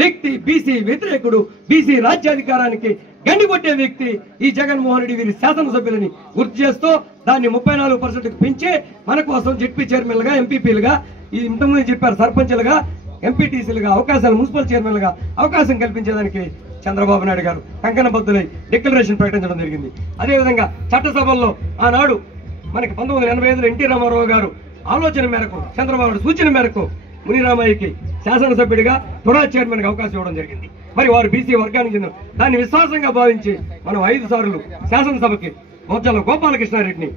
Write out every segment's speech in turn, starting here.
వ్యక్తి, BC వ్యతిరేకుడు, BC రాజ్యాధికారానికి గండికొట్టే వ్యక్తి ఈ జగన్మోహన్ రెడ్డి. వీరి శాసనసభ్యులని గుర్తు చేస్తూ దాన్ని 34%కు పెంచి మన కోసం జెడ్పీ చైర్మన్లుగా, ఎంపీపీలుగా, ఈ ఇంతకుముందు చెప్పారు సర్పంచ్లుగా, ఎంపీటీసీలుగా అవకాశాలు, మున్సిపల్ చైర్మన్లుగా అవకాశం కల్పించేదానికి చంద్రబాబు నాయుడు గారు కంకణబద్దులై డిక్లరేషన్ ప్రకటించడం జరిగింది. అదేవిధంగా చట్టసభల్లో ఆనాడు మనకి 1985లో ఎన్టీ రామారావు గారు ఆలోచన మేరకు, చంద్రబాబు సూచన మేరకు మునిరామయ్యకి శాసనసభ్యుడిగా, తుడా చైర్మన్ గా అవకాశం ఇవ్వడం జరిగింది. మరి వారు బీసీ వర్గానికి చెందిన దాన్ని విశ్వాసంగా భావించి మనం 5 సార్లు శాసనసభకి బొజ్జల గోపాలకృష్ణారెడ్డిని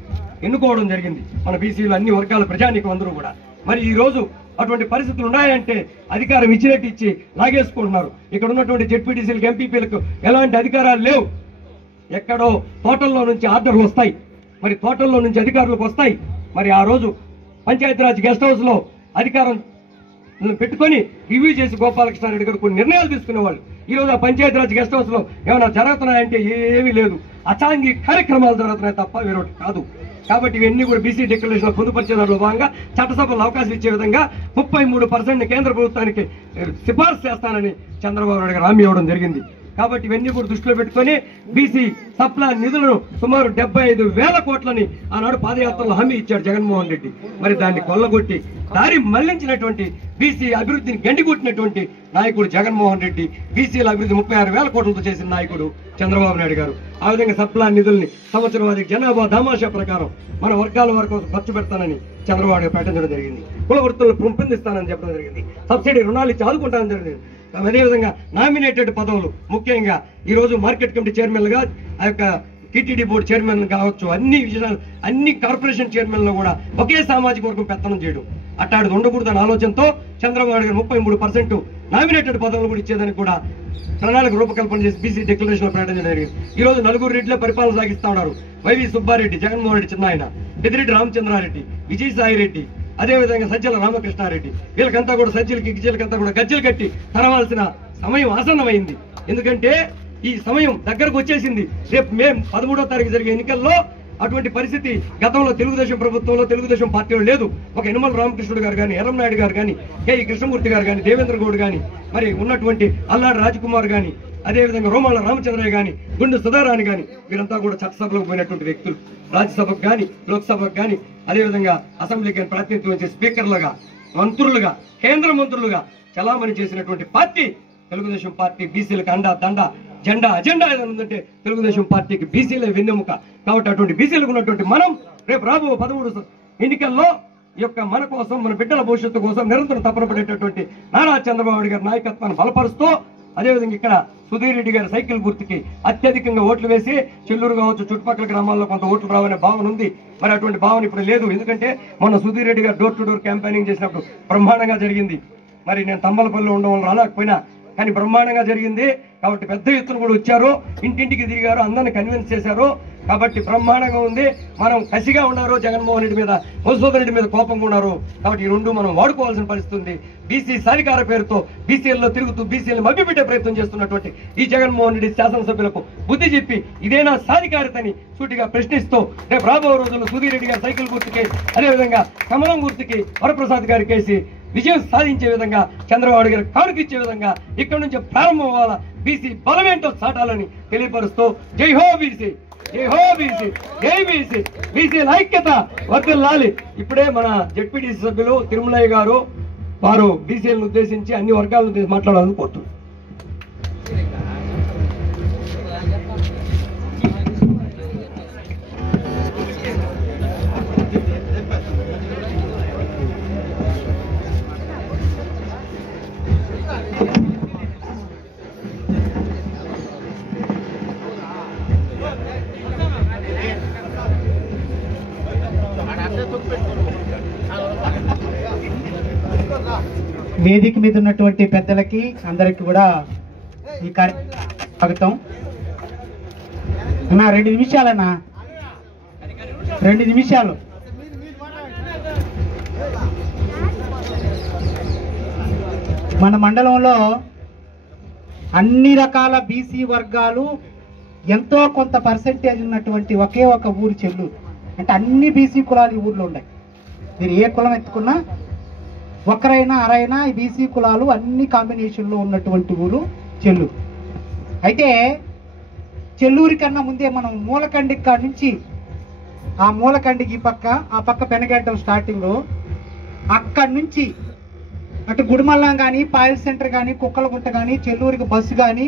ఎన్నుకోవడం జరిగింది. మన బీసీలు అన్ని వర్గాల ప్రజానీకం అందరూ కూడా. మరి ఈ రోజు అటువంటి పరిస్థితులు ఉన్నాయంటే అధికారం ఇచ్చినట్టు ఇచ్చి లాగేసుకుంటున్నారు. ఇక్కడ ఉన్నటువంటి జెడ్పీటీసీలకు, ఎంపీపీలకు ఎలాంటి అధికారాలు లేవు. ఎక్కడో తోటల్లో నుంచి ఆర్డర్లు వస్తాయి, మరి తోటల్లో నుంచి అధికారులకు వస్తాయి. మరి ఆ రోజు పంచాయతీరాజ్ గెస్ట్ హౌస్ లో అధికారం పెట్టుకొని రివ్యూ చేసి గోపాలకృష్ణారెడ్డి గారు కొన్ని నిర్ణయాలు తీసుకునేవాళ్ళు. ఈ రోజు ఆ పంచాయతీరాజ్ గెస్ట్ హౌస్ లో ఏమైనా జరుగుతున్నాయంటే ఏమీ లేదు. అచాంగి కార్యక్రమాలు జరుగుతున్నాయి తప్ప వేరొకటి కాదు. కాబట్టి ఇవన్నీ కూడా బీసీ డిక్లరేషన్ పొందుపరిచే దానిలో భాగంగా చట్టసభలో అవకాశం ఇచ్చే విధంగా 33% కేంద్ర ప్రభుత్వానికి సిఫార్సు చేస్తానని చంద్రబాబు నాయుడు గారు హామీ ఇవ్వడం జరిగింది. కాబట్టి ఇవన్నీ కూడా దృష్టిలో పెట్టుకుని బీసీ సప్లా నిధులను సుమారు 75,000 కోట్లని ఆనాడు పాదయాత్రలో హామీ ఇచ్చాడు జగన్మోహన్ రెడ్డి. మరి దాన్ని కొల్లగొట్టి దారి మళ్లించినటువంటి, బీసీ అభివృద్ధిని గండికొట్టినటువంటి నాయకుడు జగన్మోహన్ రెడ్డి. బీసీల అభివృద్ధి 36,000 కోట్లతో చేసిన నాయకుడు చంద్రబాబు నాయుడు గారు. ఆ విధంగా సప్లా నిధుల్ని సంవత్సరం వారి జనాభా దామాషా ప్రకారం మన వర్గాల వరకు ఖర్చు పెడతానని చంద్రబాబు నాయుడు ప్రకటించడం జరిగింది. కుల వృత్తులను పెంపొందిస్తానని చెప్పడం జరిగింది. సబ్సిడీ రుణాలు ఇచ్చి ఆదుకుంటానని జరిగింది. అదేవిధంగా నామినేటెడ్ పదవులు, ముఖ్యంగా ఈ రోజు మార్కెట్ కమిటీ చైర్మన్లుగా, ఆ యొక్క టీటీడీ బోర్డు చైర్మన్ కావచ్చు, అన్ని విజయాలు, అన్ని కార్పొరేషన్ చైర్మన్లు కూడా ఒకే సామాజిక వర్గం పెత్తనం చేయడం అట్టాడు ఉండకూడదన్న ఆలోచనతో చంద్రబాబు నాయుడు గారు 33% నామినేటెడ్ పదవులు కూడా ఇచ్చేదానికి కూడా ప్రణాళిక రూపకల్పన చేసి బీసీ డిక్లరేషన్ ప్రకటించడం జరిగింది. ఈ రోజు 4 రెడ్లే పరిపాలన సాగిస్తా ఉన్నారు. వైవి సుబ్బారెడ్డి, జగన్మోహన్ రెడ్డి చిన్నాయన, పెద్దిరెడ్డి రామచంద్రారెడ్డి, విజయసాయి రెడ్డి, అదేవిధంగా సజ్జల రామకృష్ణారెడ్డి, వీళ్ళకంతా కూడా సజ్జలకి గిజ్జలకంతా కూడా గజ్జలు కట్టి తరవాల్సిన సమయం ఆసన్నమైంది. ఎందుకంటే ఈ సమయం దగ్గరకు వచ్చేసింది. రేపు మే 13వ తారీఖు జరిగే ఎన్నికల్లో అటువంటి పరిస్థితి గతంలో తెలుగుదేశం ప్రభుత్వంలో, తెలుగుదేశం పార్టీలో లేదు. ఒక యనమల రామకృష్ణుడు గారు కానీ, ఎర్రంనాయుడు గారు కానీ, కేఈ కృష్ణమూర్తి గారు కానీ, దేవేంద్ర గౌడ్ కానీ, మరి ఉన్నటువంటి అల్లాడి రాజకుమార్ కానీ, అదేవిధంగా రోమాల రామచంద్రయ్య కానీ, గుండు సుధారాణి కానీ, వీరంతా కూడా చట్టసభలకు పోయినటువంటి వ్యక్తులు. రాజ్యసభకు కానీ, లోక్సభకు కానీ, అదేవిధంగా అసెంబ్లీకి కానీ ప్రాతినిధ్యం వచ్చే స్పీకర్లుగా, మంత్రులుగా, కేంద్ర మంత్రులుగా చలామణి చేసినటువంటి పార్టీ తెలుగుదేశం పార్టీ. బీసీలకు అండా దండ జెండా అజెండా ఏదైనా ఉందంటే తెలుగుదేశం పార్టీకి బీసీలే వెన్నెముక. కాబట్టి అటువంటి బీసీలకు ఉన్నటువంటి మనం రేపు రాబో 13 ఎన్నికల్లో ఈ యొక్క మన కోసం, మన బిడ్డల భవిష్యత్తు కోసం నిరంతరం తపన పడేటటువంటి నారా చంద్రబాబు నాయుడు గారి నాయకత్వాన్ని బలపరుస్తూ, అదేవిధంగా ఇక్కడ సుధీర్ రెడ్డి గారి సైకిల్ గుర్తుకి అత్యధికంగా ఓట్లు వేసి చెల్లూరు కావచ్చు, చుట్టుపక్కల గ్రామాల్లో కొంత ఓట్లు రావనే భావన ఉంది. మరి అటువంటి భావన ఇప్పుడు లేదు. ఎందుకంటే మొన్న సుధీర్ రెడ్డి గారు డోర్ టు డోర్ క్యాంపెయినింగ్ చేసినప్పుడు బ్రహ్మాండంగా జరిగింది. మరి నేను తంబలపల్లిలో ఉండడం వల్ల రాలేకపోయినా కానీ బ్రహ్మాండంగా జరిగింది. కాబట్టి పెద్ద ఎత్తున కూడా వచ్చారు, ఇంటింటికి తిరిగారు, అందరిని కన్విన్స్ చేశారు. కాబట్టి బ్రహ్మాండంగా ఉంది. మనం కసిగా ఉన్నారు, జగన్మోహన్ రెడ్డి మీద, మధుసూదన్ రెడ్డి మీద కోపంగా ఉన్నారు. కాబట్టి ఈ రెండు మనం వాడుకోవాల్సిన పరిస్థితి ఉంది. బీసీ సాధికార పేరుతో బీసీల్లో తిరుగుతూ బీసీలను మభ్యపెట్టే ప్రయత్నం చేస్తున్నటువంటి ఈ జగన్మోహన్ రెడ్డి శాసనసభ్యులకు బుద్ధి చెప్పి ఇదేనా సాధికారతని సూటిగా ప్రశ్నిస్తూ రేపు రాబో రోజుల్లో సుధీర్ రెడ్డి గారి సైకిల్ గుర్తుకి, అదేవిధంగా కమలం గుర్తుకి వరప్రసాద్ గారికి వేసి విజయం సాధించే విధంగా, చంద్రబాబు గారు కానుకిచ్చే విధంగా ఇక్కడి నుంచి ప్రారంభం అవ్వాలా. బీసీ బలమేంటో చాటాలని తెలియపరుస్తూ జై హో బీసీ, జై హో బీసీ, జై బీసీ, బీసీల ఐక్యత వర్ధిల్లాలి. ఇప్పుడే మన జెడ్పీటీసీ సభ్యులు తిరుమలయ్య గారు వారు బీసీలను ఉద్దేశించి అన్ని వర్గాలను ఉద్దేశించి మాట్లాడాలని కోరుతున్నారు. వేదిక మీద ఉన్నటువంటి పెద్దలకి అందరికి కూడా ఈ కార్యక్రమం స్వాగతం. అన్నా 2 నిమిషాలన్నా, 2 నిమిషాలు. మన మండలంలో అన్ని రకాల బీసీ వర్గాలు ఎంతో కొంత పర్సెంటేజ్ ఉన్నటువంటి ఒకే ఒక ఊరు చెల్లూరు. అంటే అన్ని బీసీ కులాలు ఈ ఊర్లో ఉన్నాయి. మీరు ఏ కులం ఎత్తుకున్నా ఒకరైనా అరైనా ఈ బీసీ కులాలు అన్ని కాంబినేషన్లో ఉన్నటువంటి ఊరు చెల్లూరు. అయితే చెల్లూరి కన్నా ముందే మనం మూలకండి కాడ నుంచి ఆ మూలకండికి ఈ పక్క ఆ పక్క పెనగడ్డం స్టార్టింగ్లో అక్కడి నుంచి అటు గుడిమల్లం కానీ పాయల్ సెంటర్ కానీ కుక్కలగుట్ట కానీ చెల్లూరికి బస్సు కానీ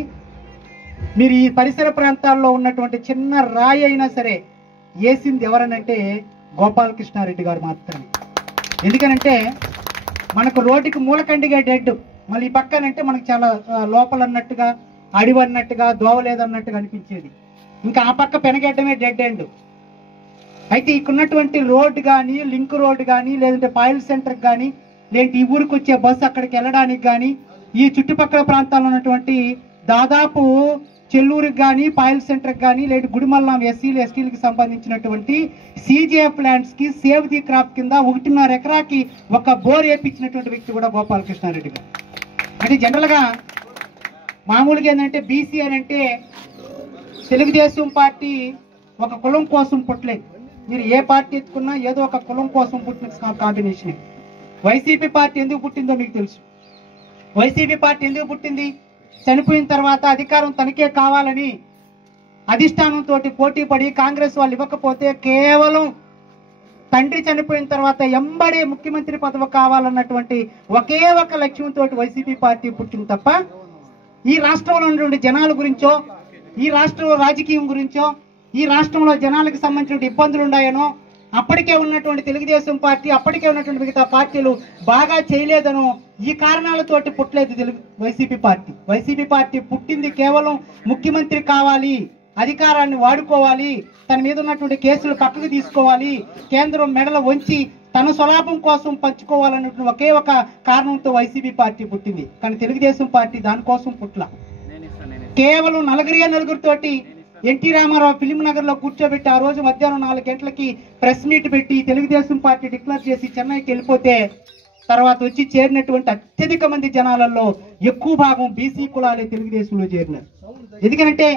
మీరు ఈ పరిసర ప్రాంతాల్లో ఉన్నటువంటి చిన్న రాయి అయినా సరే వేసింది ఎవరనంటే గోపాలకృష్ణారెడ్డి గారు మాత్రమే. ఎందుకనంటే మనకు రోడ్డుకి మూలకండిగా డెడ్, మళ్ళీ ఈ పక్కనంటే మనకు చాలా లోపల అన్నట్టుగా అడివి అన్నట్టుగా దోవలేదన్నట్టుగా అనిపించేది. ఇంకా ఆ పక్క పెనగడ్డమే డెడ్ ఎండ్. అయితే ఇక్కడున్నటువంటి రోడ్డు కానీ లింక్ రోడ్డు కానీ లేదంటే పాయల్ సెంటర్కి కానీ లేదంటే ఈ ఊరికి వచ్చే బస్సు అక్కడికి వెళ్ళడానికి కానీ ఈ చుట్టుపక్కల ప్రాంతాల్లో ఉన్నటువంటి దాదాపు చెల్లూరుకి కానీ పాయల్ సెంటర్కి కానీ లేదా గుడిమల్లం ఎస్టీలకి సంబంధించినటువంటి CJF ల్యాండ్స్కి సేవ్ ది క్రాప్ కింద 1.5 ఎకరాకి ఒక బోర్ వేయించినటువంటి వ్యక్తి కూడా గోపాలకృష్ణారెడ్డి గారు. అంటే జనరల్గా మామూలుగా ఏంటంటే బీసీ అని అంటే తెలుగుదేశం పార్టీ ఒక కులం కోసం పుట్టలేదు. మీరు ఏ పార్టీ ఎత్తుకున్నా ఏదో ఒక కులం కోసం పుట్టిన కాంబినేషన్. వైసీపీ పార్టీ ఎందుకు పుట్టిందో మీకు తెలుసు. వైసీపీ పార్టీ ఎందుకు పుట్టింది? చనిపోయిన తర్వాత అధికారం తనకే కావాలని అధిష్టానంతో పోటీ పడి కాంగ్రెస్ వాళ్ళు ఇవ్వకపోతే కేవలం తండ్రి చనిపోయిన తర్వాత ఎంబడే ముఖ్యమంత్రి పదవి కావాలన్నటువంటి ఒకే ఒక లక్ష్యంతో వైసీపీ పార్టీ పుట్టింది తప్ప ఈ రాష్ట్రంలో ఉన్నటువంటి జనాల గురించో, ఈ రాష్ట్రంలో రాజకీయం గురించో, ఈ రాష్ట్రంలో జనాలకు సంబంధించిన ఇబ్బందులు ఉన్నాయనో, అప్పటికే ఉన్నటువంటి తెలుగుదేశం పార్టీ అప్పటికే ఉన్నటువంటి మిగతా పార్టీలు బాగా చేయలేదనో ఈ కారణాలతోటి పుట్టలేదు వైసీపీ పార్టీ. వైసీపీ పార్టీ పుట్టింది కేవలం ముఖ్యమంత్రి కావాలి, అధికారాన్ని వాడుకోవాలి, తన మీద ఉన్నటువంటి కేసులు పక్కకు తీసుకోవాలి, కేంద్రం మెడలు వంచి తన స్వలాభం కోసం పంచుకోవాలన్నటువంటి ఒకే ఒక కారణంతో వైసీపీ పార్టీ పుట్టింది. కానీ తెలుగుదేశం పార్టీ దానికోసం పుట్ల. కేవలం నలుగురితోటి ఎన్టీ రామారావు ఫిలిం నగర్ లో కూర్చోబెట్టి ఆ రోజు మధ్యాహ్నం 4 గంటలకి ప్రెస్ మీట్ పెట్టి తెలుగుదేశం పార్టీ డిక్లేర్ చేసి చెన్నైకి వెళ్ళిపోతే తర్వాత వచ్చి చేరినటువంటి అత్యధిక మంది జనాలలో ఎక్కువ భాగం బీసీ కులాలే తెలుగుదేశంలో చేరినారు. ఎందుకంటే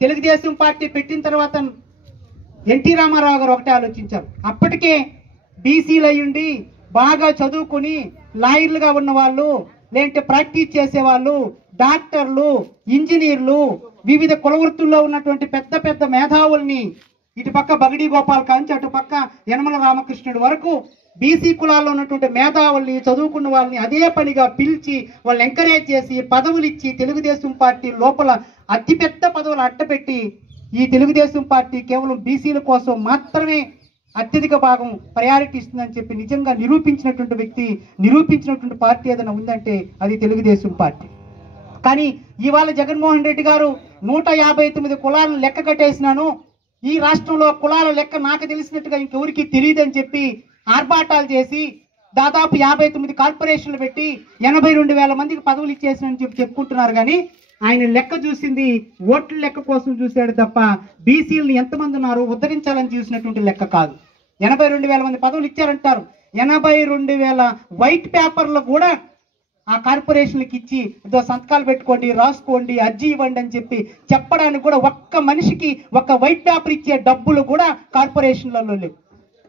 తెలుగుదేశం పార్టీ పెట్టిన తర్వాత ఎన్టీ రామారావు గారు ఒకటే ఆలోచించారు. అప్పటికే బీసీలు అయ్యుండి బాగా చదువుకుని లాయర్లుగా ఉన్న వాళ్ళు, లేదంటే ప్రాక్టీస్ చేసేవాళ్ళు, డాక్టర్లు, ఇంజనీర్లు, వివిధ కుల వృత్తుల్లో ఉన్నటువంటి పెద్ద పెద్ద మేధావుల్ని ఇటు పక్క బగడి గోపాల్ కాంచి అటు పక్క యనమల రామకృష్ణుడి వరకు బీసీ కులాల్లో ఉన్నటువంటి మేధావుల్ని, చదువుకున్న వాళ్ళని అదే పనిగా పిలిచి వాళ్ళని ఎంకరేజ్ చేసి పదవులు ఇచ్చి తెలుగుదేశం పార్టీ లోపల అతిపెద్ద పదవులు అట్టపెట్టి ఈ తెలుగుదేశం పార్టీ కేవలం బీసీల కోసం మాత్రమే అత్యధిక భాగం ప్రయారిటీ ఇస్తుందని చెప్పి నిజంగా నిరూపించినటువంటి వ్యక్తి, నిరూపించినటువంటి పార్టీ ఏదైనా ఉందంటే అది తెలుగుదేశం పార్టీ. కానీ ఇవాళ జగన్మోహన్ రెడ్డి గారు 159 కులాలను లెక్క కట్టేసినాను, ఈ రాష్ట్రంలో కులాల లెక్క నాకు తెలిసినట్టుగా ఇంకెవరికి తెలియదని చెప్పి ఆర్భాటాలు చేసి దాదాపు 59 కార్పొరేషన్లు పెట్టి 82,000 మందికి పదవులు ఇచ్చేసినని చెప్పి చెప్పుకుంటున్నారు. కానీ ఆయన లెక్క చూసింది ఓట్ల లెక్క కోసం చూశాడు తప్ప బీసీలను ఎంతమంది ఉన్నారు ఉద్ధరించాలని చూసినటువంటి లెక్క కాదు. 82,000 మంది పదవులు ఇచ్చారంటారు. 82,000 వైట్ పేపర్లు కూడా ఆ కార్పొరేషన్లకు ఇచ్చి ఏదో సంతకాలు పెట్టుకోండి, రాసుకోండి, అర్జీ ఇవ్వండి అని చెప్పి చెప్పడానికి కూడా ఒక్క మనిషికి ఒక వైట్ పేపర్ ఇచ్చే డబ్బులు కూడా కార్పొరేషన్లలో లేవు.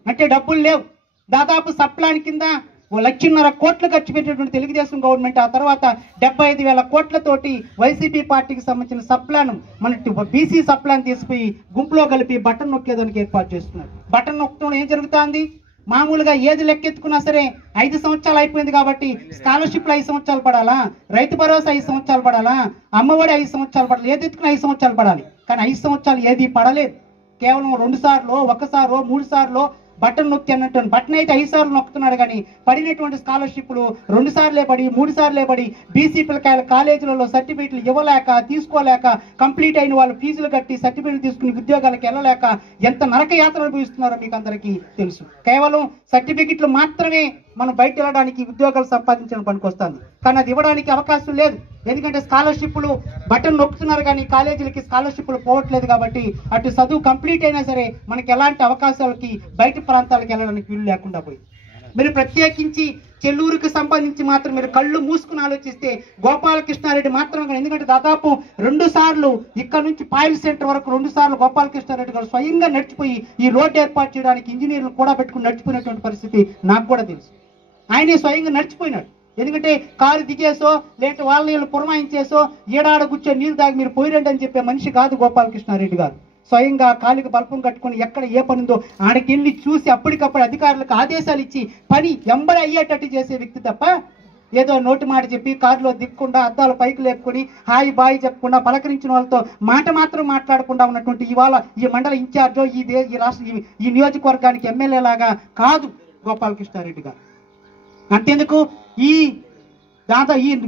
అంటే డబ్బులు లేవు. దాదాపు సప్లాన్ కింద 1,50,000 కోట్లు ఖర్చు పెట్టినటువంటి తెలుగుదేశం గవర్నమెంట్ ఆ తర్వాత 75,000 కోట్లతోటి వైసీపీ పార్టీకి సంబంధించిన సప్లాన్ మన బీసీ సప్లాన్ తీసుకుపోయి గుంపులో కలిపి బటన్ నొక్కలేదానికి ఏర్పాటు చేస్తున్నారు. బటన్ నొక్కడం ఏం జరుగుతుంది? మామూలుగా ఏది లెక్కెత్తుకున్నా సరే 5 సంవత్సరాలు అయిపోయింది కాబట్టి స్కాలర్షిప్లు 5 సంవత్సరాలు పడాలా, రైతు భరోసా 5 సంవత్సరాలు పడాలా, అమ్మఒడి 5 సంవత్సరాలు పడాలి, ఏది ఎత్తుకున్నా 5 సంవత్సరాలు పడాలి. కానీ 5 సంవత్సరాలు ఏది పడలేదు. కేవలం 2 సార్లు, 1 సార్లు, 3 సార్లు బటన్ నొక్కి అన్నట్టు. బటన్ అయితే 5 సార్లు నొక్కుతున్నాడు కానీ పడినటువంటి స్కాలర్షిప్లు 2 సార్లే పడి 3 సార్లే పడి బీసీ పిల్లకాయల కాలేజీలలో సర్టిఫికెట్లు ఇవ్వలేక, తీసుకోలేక, కంప్లీట్ అయిన వాళ్ళు ఫీజులు కట్టి సర్టిఫికెట్లు తీసుకుని ఉద్యోగాలకు వెళ్ళలేక ఎంత నరక యాత్ర అనుభవిస్తున్నారో మీకు అందరికీ తెలుసు. కేవలం సర్టిఫికెట్లు మాత్రమే మనం బయట వెళ్ళడానికి ఉద్యోగాలు సంపాదించడం పనికొస్తుంది. కానీ అది ఇవ్వడానికి అవకాశం లేదు. ఎందుకంటే స్కాలర్షిప్లు బటన్ నొక్కుతున్నారు కానీ కాలేజీలకి స్కాలర్షిప్లు పోవట్లేదు. కాబట్టి అటు చదువు కంప్లీట్ అయినా సరే మనకి ఎలాంటి అవకాశాలకి బయట ప్రాంతాలకు వెళ్ళడానికి వీలు లేకుండా పోయింది. మీరు ప్రత్యేకించి చెల్లూరుకు సంబంధించి మాత్రం మీరు కళ్ళు మూసుకుని ఆలోచిస్తే గోపాలకృష్ణారెడ్డి మాత్రం, ఎందుకంటే దాదాపు 2 సార్లు ఇక్కడ నుంచి పాయల్ సెంటర్ వరకు 2 సార్లు గోపాలకృష్ణారెడ్డి గారు స్వయంగా నడిచిపోయి ఈ రోడ్డు ఏర్పాటు చేయడానికి ఇంజనీర్లు కూడా పెట్టుకుని నడిచిపోయినటువంటి పరిస్థితి నాకు కూడా తెలుసు. ఆయనే స్వయంగా నడిచిపోయినాడు. ఎందుకంటే కారు దిగేసో లేదంటే వాళ్ళ వీళ్ళు పురమాయించేసో ఏడాడ కూర్చొని నీళ్ళు తాగి మీరు పోయిరండి అని చెప్పే మనిషి కాదు గోపాలకృష్ణారెడ్డి గారు. స్వయంగా కాలికి బల్పం కట్టుకొని ఎక్కడ ఏ పని ఉందో ఆడకెళ్ళి చూసి అప్పటికప్పుడు అధికారులకు ఆదేశాలు ఇచ్చి పని ఎంబడి అయ్యేటట్టు చేసే వ్యక్తి తప్ప ఏదో నోటి మాట చెప్పి కారులో దిక్కుండా అద్దాలు పైకి లేపుకొని హాయి బాయ్ చెప్పకుండా పలకరించిన వాళ్ళతో మాట మాత్రం మాట్లాడకుండా ఉన్నటువంటి ఇవాళ ఈ మండల ఇన్ఛార్జో ఈ రాష్ట్ర ఈ నియోజకవర్గానికి ఎమ్మెల్యే లాగా కాదు గోపాలకృష్ణారెడ్డి గారు. అంతేందుకు ఈ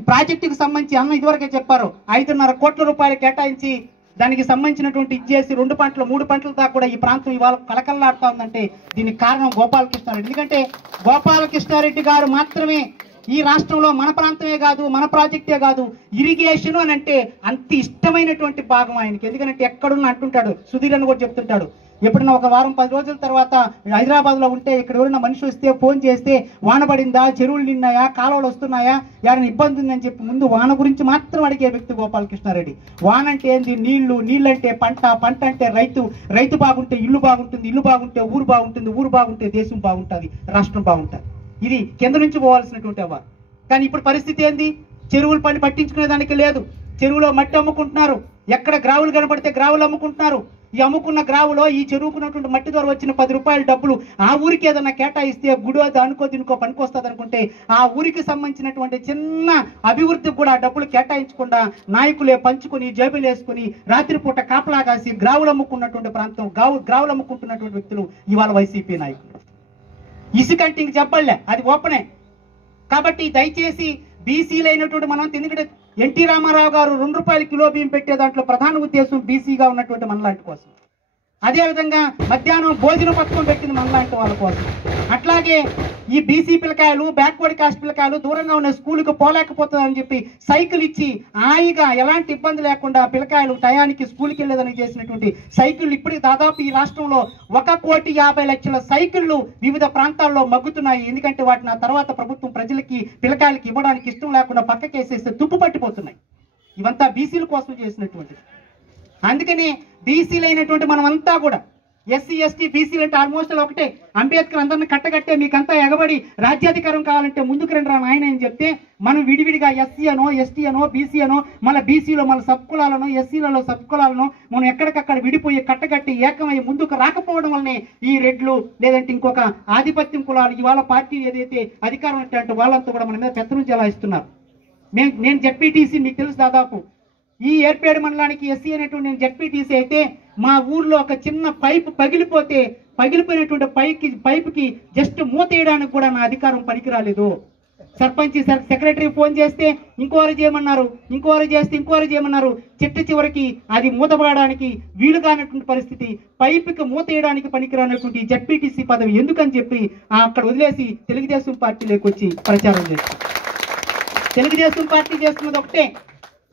ప్రాజెక్టుకి సంబంధించి అన్న ఇదివరకే చెప్పారు 5.5 కోట్ల రూపాయలు కేటాయించి దానికి సంబంధించినటువంటి ఇచ్చేసి 2 పంటలు 3 పంటల దాకా కూడా ఈ ప్రాంతం ఇవాళ కలకల్లాడుతూ ఉందంటే దీనికి కారణం గోపాలకృష్ణారెడ్డి. ఎందుకంటే గోపాలకృష్ణారెడ్డి గారు మాత్రమే ఈ రాష్ట్రంలో మన ప్రాంతమే కాదు మన ప్రాజెక్టే కాదు ఇరిగేషన్ అని అంటే అంత ఇష్టమైనటువంటి భాగం ఆయనకి. ఎందుకంటే ఎక్కడున్నా అంటుంటాడు, సుధీర్ అని కూడా చెప్తుంటాడు, ఎప్పుడైనా ఒక వారం 10 రోజుల తర్వాత హైదరాబాద్లో ఉంటే ఇక్కడ ఎవరైనా మనిషి వస్తే ఫోన్ చేస్తే వాన పడిందా, చెరువులు నిన్నాయా, కాలువలు వస్తున్నాయా, ఎవరైనా ఇబ్బంది ఉందని చెప్పి ముందు వాన గురించి మాత్రం అడిగే వ్యక్తి గోపాలకృష్ణారెడ్డి. వాన అంటే ఏంది, నీళ్లు అంటే పంట అంటే రైతు బాగుంటే ఇల్లు బాగుంటుంది, ఇల్లు బాగుంటే ఊరు బాగుంటుంది, ఊరు బాగుంటే దేశం బాగుంటుంది, రాష్ట్రం బాగుంటుంది. ఇది కింద నుంచి పోవాల్సినటువంటి అవ్వాలి. కానీ ఇప్పుడు పరిస్థితి ఏంది, చెరువుల పని పట్టించుకునే దానికి లేదు. చెరువులో మట్టి అమ్ముకుంటున్నారు, ఎక్కడ గ్రావులు కనబడితే గ్రావులు అమ్ముకుంటున్నారు. ఈ అమ్ముకున్న గ్రావులో ఈ చెరువుకున్నటువంటి మట్టి ద్వారా వచ్చిన 10 రూపాయల డబ్బులు ఆ ఊరికి ఏదైనా కేటాయిస్తే గుడి అనుకో దీనికో పనికొస్తుంది అనుకుంటే ఆ ఊరికి సంబంధించినటువంటి చిన్న అభివృద్ధికి కూడా ఆ డబ్బులు కేటాయించకుండా నాయకులే పంచుకొని జేబులు వేసుకుని రాత్రిపూట కాపలా కాసి గ్రావులు అమ్ముకున్నటువంటి ప్రాంతం గ్రావులు అమ్ముకుంటున్నటువంటి వ్యక్తులు ఇవాళ వైసీపీ నాయకులు. ఇసుకంటే ఇంక చెప్పలే, అది ఓపెనే. కాబట్టి దయచేసి బీసీలు అయినటువంటి మనం, ఎందుకంటే ఎన్టీ రామారావు గారు 2 రూపాయల కిలో బియ్యం పెట్టే దాంట్లో ప్రధాన ఉద్దేశం బీసీగా ఉన్నటువంటి మనలాంటి కోసం. అదేవిధంగా మధ్యాహ్నం భోజన పథకం పెట్టింది మనలాంటి వాళ్ళ కోసం. అట్లాగే ఈ బీసీ పిల్లకాయలు బ్యాక్వర్డ్ కాస్ట్ పిల్లకాయలు దూరంగా ఉన్న స్కూల్కి పోలేకపోతుందని చెప్పి సైకిల్ ఇచ్చి హాయిగా ఎలాంటి ఇబ్బంది లేకుండా పిల్లకాయలు టయానికి స్కూల్కి వెళ్ళేదని చేసినటువంటి సైకిళ్ళు ఇప్పటికి దాదాపు ఈ రాష్ట్రంలో 1,50,00,000 సైకిళ్ళు వివిధ ప్రాంతాల్లో మగ్గుతున్నాయి. ఎందుకంటే వాటిని ఆ తర్వాత ప్రభుత్వం ప్రజలకి పిల్లకాయలకి ఇవ్వడానికి ఇష్టం లేకుండా పక్కకేసేస్తే తుప్పు పట్టిపోతున్నాయి. ఇవంతా బీసీల కోసం చేసినటువంటిది. అందుకని బీసీలు అయినటువంటి మనమంతా కూడా ఎస్సీ ఎస్టీ బీసీలు అంటే ఆల్మోస్ట్ ఒకటే. అంబేద్కర్ అందరిని కట్టగట్టే మీకంతా ఎగబడి రాజ్యాధికారం కావాలంటే ముందుకు రండి రా నాయన అని చెప్తే మనం విడివిడిగా ఎస్సీ అనో ఎస్టీ అనో బీసీ అనో మన బీసీలో మన సబ్ కులాలను ఎస్సీలలో సబ్ కులాలను మనం ఎక్కడికక్కడ విడిపోయి కట్టగట్టి ఏకమై ముందుకు రాకపోవడం వల్లనే ఈ రెడ్లు లేదంటే ఇంకొక ఆధిపత్యం కులాలు ఇవాళ పార్టీ ఏదైతే అధికారం అంటే వాళ్ళంతా కూడా మన మీద పెత్తనం చెలాయిస్తున్నారు. నేను జెడ్పీటీసీ మీకు తెలుసు, దాదాపు ఈ ఏర్పేడు మండలానికి ఎస్సీ అనేటువంటి నేను జెడ్పీటీసీ అయితే మా ఊర్లో ఒక చిన్న పైపు పగిలిపోయినటువంటి పైపుకి జస్ట్ మూతేయడానికి కూడా నా అధికారం పనికి రాలేదు. సర్పంచ్ సెక్రటరీ ఫోన్ చేస్తే ఇంకోరు చేయమన్నారు, చివరికి అది మూతపడడానికి వీలు కానటువంటి పరిస్థితి, పైపుకి మూతేయడానికి పనికిరానటువంటి జెడ్పీటీసీ పదవి ఎందుకని చెప్పి అక్కడ వదిలేసి తెలుగుదేశం పార్టీలోకి వచ్చి ప్రచారం చేస్తారు. తెలుగుదేశం పార్టీ చేస్తున్నది ఒకటే,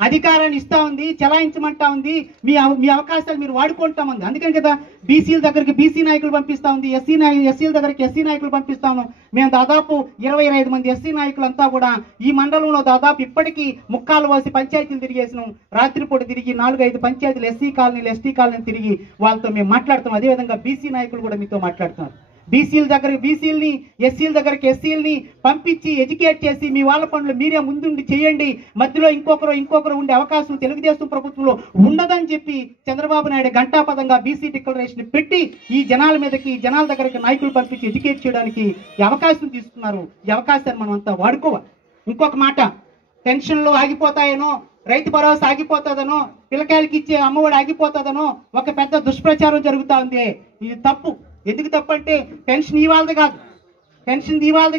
అధికారాన్ని ఇస్తా ఉంది, చలాయించమంటా ఉంది, మీ అవకాశాలు మీరు వాడుకుంటా ఉంది. అందుకని కదా బీసీల దగ్గరికి బీసీ నాయకులు పంపిస్తా ఉంది, ఎస్సీల దగ్గరికి ఎస్సీ నాయకులు పంపిస్తాము. మేము దాదాపు 25 మంది ఎస్సీ నాయకులంతా కూడా ఈ మండలంలో దాదాపు ఇప్పటికీ ముక్కాలు వేసి పంచాయతీలు తిరిగేసినాం. రాత్రిపూట తిరిగి 4-5 పంచాయతీలు ఎస్సీ కాలనీలు ఎస్టీ కాలనీలు తిరిగి వాళ్ళతో మేము మాట్లాడుతాం. అదేవిధంగా బీసీ నాయకులు కూడా మీతో మాట్లాడుతున్నారు. బీసీలని ఎస్సీల దగ్గరికి ఎస్సీలని పంపించి ఎడ్యుకేట్ చేసి మీ వాళ్ళ పనులు మీరే ముందుండి చేయండి, మధ్యలో ఇంకొకరు ఉండే అవకాశం తెలుగుదేశం ప్రభుత్వంలో ఉండదని చెప్పి చంద్రబాబు నాయుడు ఘంటాపదంగా బీసీ డిక్లరేషన్ పెట్టి ఈ జనాల దగ్గరికి నాయకులు పంపించి ఎడ్యుకేట్ చేయడానికి ఈ అవకాశం తీసుకున్నారు. ఈ అవకాశాన్ని మనం అంతా వాడుకోవాలి. ఇంకొక మాట, పెన్షన్లు ఆగిపోతాయనో, రైతు భరోసా ఆగిపోతుందనో, పిల్లకాయలకి ఇచ్చే అమ్మఒడి ఆగిపోతుందనో ఒక పెద్ద దుష్ప్రచారం జరుగుతూ ఉంది. ఇది తప్పు. ఎందుకు తప్పంటే పెన్షన్ ఇవాళది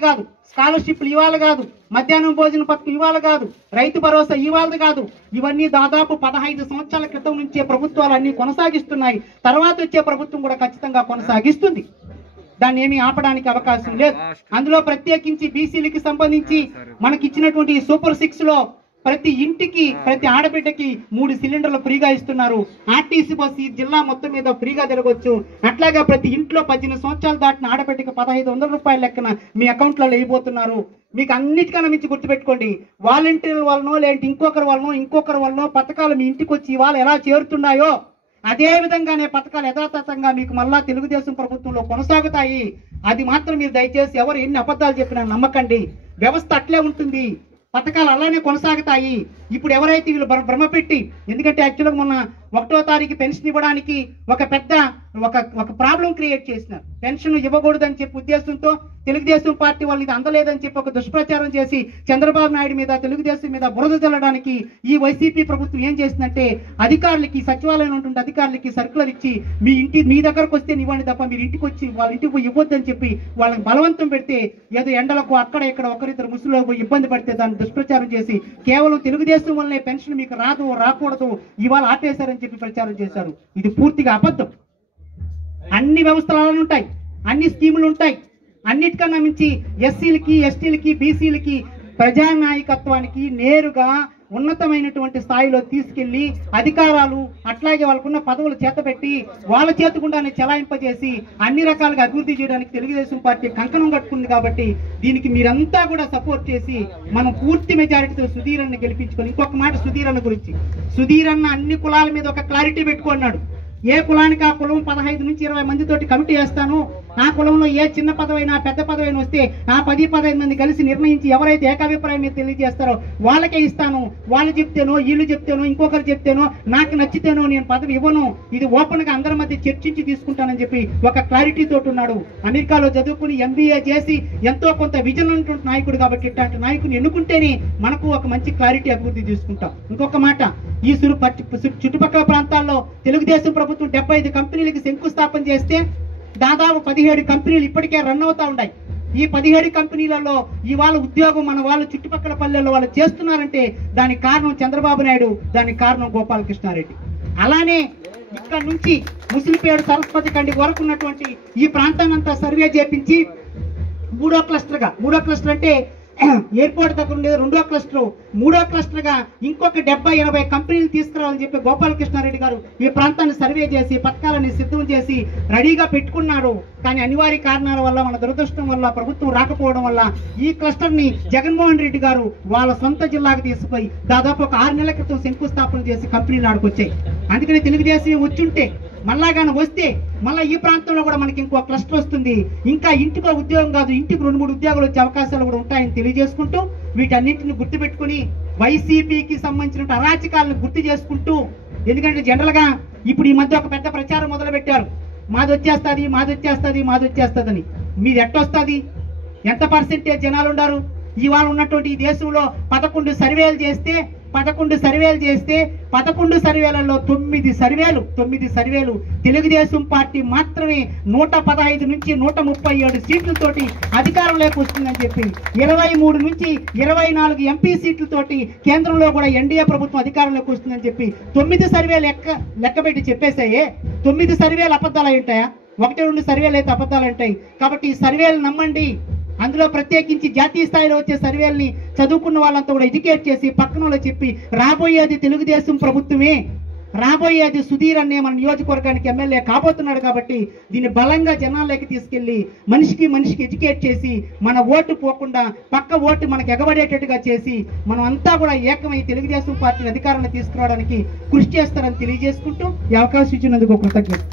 కాదు, స్కాలర్షిప్లు ఇవాళ కాదు, మధ్యాహ్నం భోజన పథకం ఇవాళ కాదు, రైతు భరోసా ఇవాళది కాదు. ఇవన్నీ దాదాపు 15 సంవత్సరాల క్రితం నుంచే ప్రభుత్వాలు అన్ని కొనసాగిస్తున్నాయి. తర్వాత వచ్చే ప్రభుత్వం కూడా ఖచ్చితంగా కొనసాగిస్తుంది. దాన్ని ఏమీ ఆపడానికి అవకాశం లేదు. అందులో ప్రత్యేకించి బీసీలకి సంబంధించి మనకి ఇచ్చినటువంటి సూపర్ 6 లో ప్రతి ఇంటికి ప్రతి ఆడబిడ్డకి 3 సిలిండర్లు ఫ్రీగా ఇస్తున్నారు. ఆర్టీసీ బస్సు ఈ జిల్లా మొత్తం మీద ఫ్రీగా తిరగొచ్చు. అట్లాగా ప్రతి ఇంట్లో 18 సంవత్సరాలు దాటిన ఆడబిడ్డకి 1,500 రూపాయల లెక్కన మీ అకౌంట్లో వేయబోతున్నారు. మీకు అన్నిటికన్నా మించి గుర్తుపెట్టుకోండి, వాలంటీర్ల వలనో లేదంటే ఇంకొకరి వలనో పథకాలు మీ ఇంటికి వచ్చి ఇవాళ ఎలా చేరుతున్నాయో అదే విధంగానే పథకాలు యథాతథంగా మీకు మళ్ళా తెలుగుదేశం ప్రభుత్వంలో కొనసాగుతాయి. అది మాత్రం మీరు దయచేసి ఎవరు ఎన్ని అబద్ధాలు చెప్పినా నమ్మకండి. వ్యవస్థ అట్లే ఉంటుంది, పథకాలు అలానే కొనసాగుతాయి. ఇప్పుడు ఎవరైతే వీళ్ళు భ్రమపెట్టి, ఎందుకంటే యాక్చువల్గా మొన్న 1వ తారీఖు పెన్షన్ ఇవ్వడానికి ఒక పెద్ద ఒక ప్రాబ్లం క్రియేట్ చేసినారు. పెన్షన్ ఇవ్వకూడదని చెప్పి ఉద్దేశంతో తెలుగుదేశం పార్టీ వాళ్ళు ఇది అందలేదని చెప్పి ఒక దుష్ప్రచారం చేసి చంద్రబాబు నాయుడు మీద, తెలుగుదేశం మీద బురద చల్లడానికి ఈ వైసీపీ ప్రభుత్వం ఏం చేసిందంటే అధికారులకి, సచివాలయం ఉంటుండే అధికారులకి సర్కులర్ ఇచ్చి మీ దగ్గరకు వస్తే ఇవ్వండి తప్ప మీరు ఇంటికి వచ్చి వాళ్ళ ఇంటికి పోయి ఇవ్వద్దని చెప్పి వాళ్ళకి బలవంతం పెడితే, ఏదో ఎండలకు అక్కడ ఇక్కడ ఒకరిద్దరు ముసుగులో పోయి ఇబ్బంది పడితే దాన్ని దుష్ప్రచారం చేసి కేవలం తెలుగుదేశం వల్లనే పెన్షన్ మీకు రాకూడదు, ఇవాళ ఆపేశారని చెప్పి ప్రచారం చేశారు. ఇది పూర్తిగా అబద్ధం. అన్ని వ్యవస్థలు అలానే ఉంటాయి, అన్ని స్కీములు ఉంటాయి. అన్నిటికన్నా మించి ఎస్సీలకి, ఎస్టీలకి, బీసీలకి ప్రజానాయకత్వానికి నేరుగా ఉన్నతమైనటువంటి స్థాయిలో తీసుకెళ్లి అధికారాలు అట్లాగే వాళ్ళకున్న పదవులు చేతపెట్టి వాళ్ళ చేతుకుండానే చెలాయింపజేసి అన్ని రకాలుగా అభివృద్ధి చేయడానికి తెలుగుదేశం పార్టీ కంకణం కట్టుకుంది. కాబట్టి దీనికి మీరంతా కూడా సపోర్ట్ చేసి మనం పూర్తి మెజారిటీతో సుధీర్ అన్న గెలిపించుకొని, ఇంకొక మాట సుధీర్ అన్న గురించి, సుధీర్ అన్న అన్ని కులాల మీద ఒక క్లారిటీ పెట్టుకున్నాడు. ఏ కులానికి ఆ కులం 15 నుంచి 20 మందితోటి కమిటీ వేస్తాను, ఆ కులంలో ఏ చిన్న పదవైనా పెద్ద పదవైనా వస్తే ఆ 10-15 మంది కలిసి నిర్ణయించి ఎవరైతే ఏకాభిప్రాయం మీద తెలియజేస్తారో వాళ్ళకే ఇస్తాను, వాళ్ళు చెప్తేనో వీళ్ళు చెప్తేనో ఇంకొకరు చెప్తేనో నాకు నచ్చితేనో నేను పదవి ఇవ్వను, ఇది ఓపెన్ గా అందరి మధ్య చర్చించి తీసుకుంటానని చెప్పి ఒక క్లారిటీ తోటి ఉన్నాడు. అమెరికాలో చదువుకుని MBA చేసి ఎంతో కొంత విజన్ ఉన్నటువంటి నాయకుడు. కాబట్టి ఇట్లాంటి నాయకుని ఎన్నుకుంటేనే మనకు ఒక మంచి క్లారిటీ అభివృద్ధి తీసుకుంటాం. ఇంకొక మాట, ఈ చుట్టుపక్కల ప్రాంతాల్లో తెలుగుదేశం ప్రభుత్వం 75 కంపెనీలకి శంకుస్థాపన చేస్తే దాదాపు 17 కంపెనీలు ఇప్పటికే రన్ అవుతా ఉన్నాయి. ఈ 17 కంపెనీలలో ఇవాళ ఉద్యోగం మన వాళ్ళు చుట్టుపక్కల పల్లెల్లో వాళ్ళు చేస్తున్నారంటే దానికి కారణం చంద్రబాబు నాయుడు, దానికి కారణం గోపాలకృష్ణారెడ్డి. అలానే ఇక్కడ నుంచి ముసిలిపేడు, సరస్వతి కండి వరకు ఉన్నటువంటి ఈ ప్రాంతాన్ని అంతా సర్వే చేపించి మూడో క్లస్టర్ అంటే ఎయిర్పోర్ట్ దగ్గర ఉండేది రెండో క్లస్టర్, మూడో క్లస్టర్ గా ఇంకొక 70-80 కంపెనీలు తీసుకురావాలని చెప్పి గోపాలకృష్ణారెడ్డి గారు ఈ ప్రాంతాన్ని సర్వే చేసి పథకాలని సిద్ధం చేసి రెడీగా పెట్టుకున్నారు. కానీ అనివార్య కారణాల వల్ల, మన దురదృష్టం వల్ల, ప్రభుత్వం రాకపోవడం వల్ల ఈ క్లస్టర్ ని జగన్మోహన్ రెడ్డి గారు వాళ్ళ సొంత జిల్లాకు తీసుకుపోయి దాదాపు ఒక 6 నెలల క్రితం శంకుస్థాపన చేసి కంపెనీలు ఆడుకొచ్చాయి. అందుకని తెలుగుదేశం వచ్చుంటే మళ్ళాగానే వస్తే మళ్ళీ ఈ ప్రాంతంలో కూడా మనకి ఇంకో క్లస్టర్ వస్తుంది. ఇంకా ఇంటికో ఉద్యోగం కాదు, ఇంటికి 2-3 ఉద్యోగాలు వచ్చే అవకాశాలు కూడా ఉంటాయని తెలియజేసుకుంటూ వీటన్నింటిని గుర్తుపెట్టుకుని వైసీపీకి సంబంధించిన అరాచకాలను గుర్తు చేసుకుంటూ, ఎందుకంటే జనరల్ గా ఇప్పుడు ఈ మధ్య ఒక పెద్ద ప్రచారం మొదలు పెట్టారు, మాది వచ్చేస్తుంది. మీది ఎట్టొస్తుంది? ఎంత పర్సెంటేజ్ జనాలు ఉన్నారు? ఇవాళ ఉన్నటువంటి ఈ దేశంలో 11 సర్వేలు చేస్తే 11 సర్వేలలో 9 సర్వేలు తెలుగుదేశం పార్టీ మాత్రమే 115 నుంచి 137 సీట్లతోటి అధికారంలోకి వస్తుందని చెప్పి, 23 నుంచి 24 ఎంపీ సీట్లతోటి కేంద్రంలో కూడా ఎన్డీఏ ప్రభుత్వం అధికారంలోకి వస్తుందని చెప్పి 9 సర్వేలు లెక్కబెట్టి చెప్పేసాయే. 9 సర్వేలు అబద్ధాలు అయి ఉంటాయా? 1-2 సర్వేలు అయితే అబద్ధాలు ఉంటాయి. కాబట్టి ఈ సర్వేలు నమ్మండి. అందులో ప్రత్యేకించి జాతీయ స్థాయిలో వచ్చే సర్వేల్ని చదువుకున్న వాళ్ళంతా కూడా ఎడ్యుకేట్ చేసి పక్కన వాళ్ళు చెప్పి రాబోయేది తెలుగుదేశం ప్రభుత్వమే, రాబోయేది సుధీర్ అనే మన నియోజకవర్గానికి ఎమ్మెల్యే కాబోతున్నాడు. కాబట్టి దీన్ని బలంగా జనాల్లోకి తీసుకెళ్లి మనిషికి ఎడ్యుకేట్ చేసి మన ఓటు పోకుండా పక్క ఓటు మనకు ఎగబడేటట్టుగా చేసి మనం అంతా కూడా ఏకమై తెలుగుదేశం పార్టీని అధికారంలో తీసుకురావడానికి కృషి చేస్తారని తెలియజేసుకుంటూ ఈ అవకాశం ఇచ్చినందుకు కృతజ్ఞత.